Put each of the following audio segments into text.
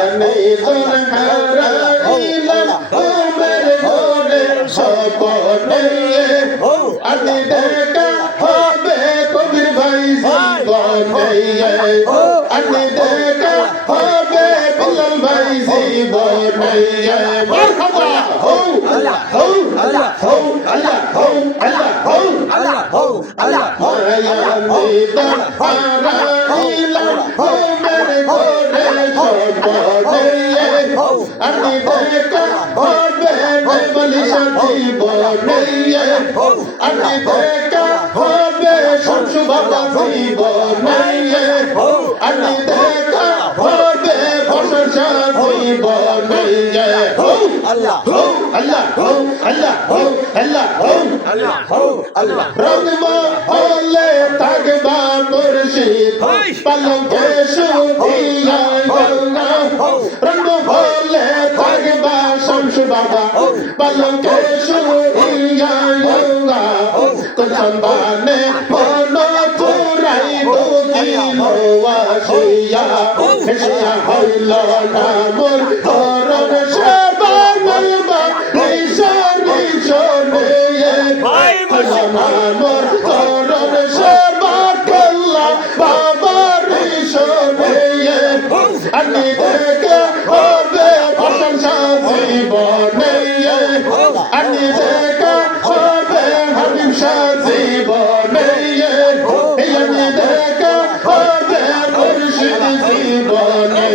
আমি তোর হারাইলাম ঘুমের ঘরে স্বপ্নে আমি দেখা হবে কবির ভাই জীবনে আমি দেখা হবে বিলাল ভাই জীবনে মারহাবা হো আল্লাহ হো আল্লাহ হো আল্লাহ হো আল্লাহ হো আল্লাহ হো আল্লাহ হো আমি তোর হারাইলাম ঘুমের ঘরে স্বপ্নে আমি দেখা হবে বলিস জীবনে আমি দেখা হবে শামসু বাবা জীবনে আমি দেখা হবে বর্ষা জীবনে আল্লাহ হো আল্লাহ হো আল্লাহ হো আল্লাহ হো আল্লাহ হো আল্লাহ রহমা হলে থাকবা মুর্শিদ পালকে সুধিয়া গঙ্গা রহমা হলে থাকবা শামসু বাবা পালকে সুধিয়া গঙ্গা কোন সম্মানে মন চুরাই দুদিন আসিয়া হেসিয়া হইল না মোর করণ সেবা নলবা নিশানি শোনে হইল না মোর করণ সেবা কল্লা বাবার শোনে আমি দেখে হবে প্রশংসা জীবনে আমি দেখে হবে হাবিব শাহ জীবনে আমি দেখে হবে মুর্শিদ জীবনে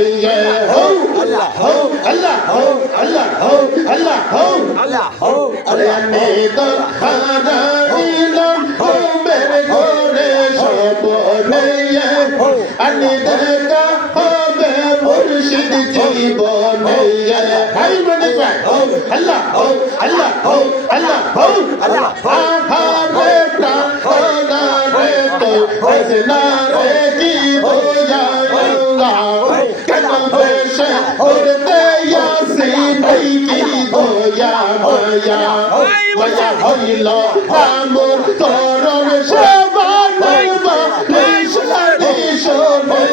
হো আল্লাহ হো আল্লাহ হো আল্লাহ হো আল্লাহ হো আল্লাহ হো আরে আমি তো হারাইলাম ঘুমের ঘরে স্বপ্নে আমি দেখা হবে মুর্শিদ জীবনে হাই মানে হো আল্লাহ হো আল্লাহ হো আল্লাহ হো আল্লাহ হারে প্রাণা রে তো হসনা রে কি হোয়া গঙ্গা কদম পেশে উড়তে ইয়াসিন কি হোয়া মায়া মায়া হইল আমর করণ সেবা নলবা নিশানি শোনে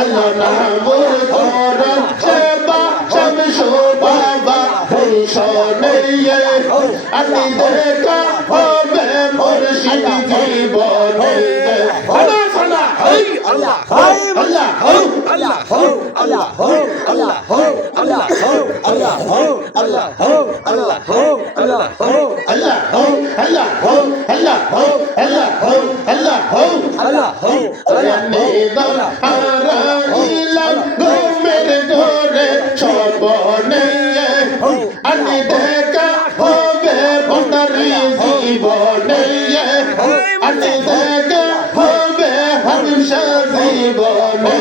আল্লাহ নামর করণ সেবা শামসু বাবা শোনে আমি দেখা হবে মুর্শিদ জীবনে আল্লাহ আল্লাহ আল্লাহ আল্লাহ আল্লাহ আল্লাহ আল্লাহ আল্লাহ আল্লাহ আল্লাহ আল্লাহ আল্লাহ আল্লাহ আল্লাহ আল্লাহ আল্লাহ আল্লাহ আমি দল হারাইলাম ঘুমের ঘরে স্বপ্নে আমি দেখা হবে বন্দারি জীবনে আমি দেখা হবে হাবিব শাহ জীবনে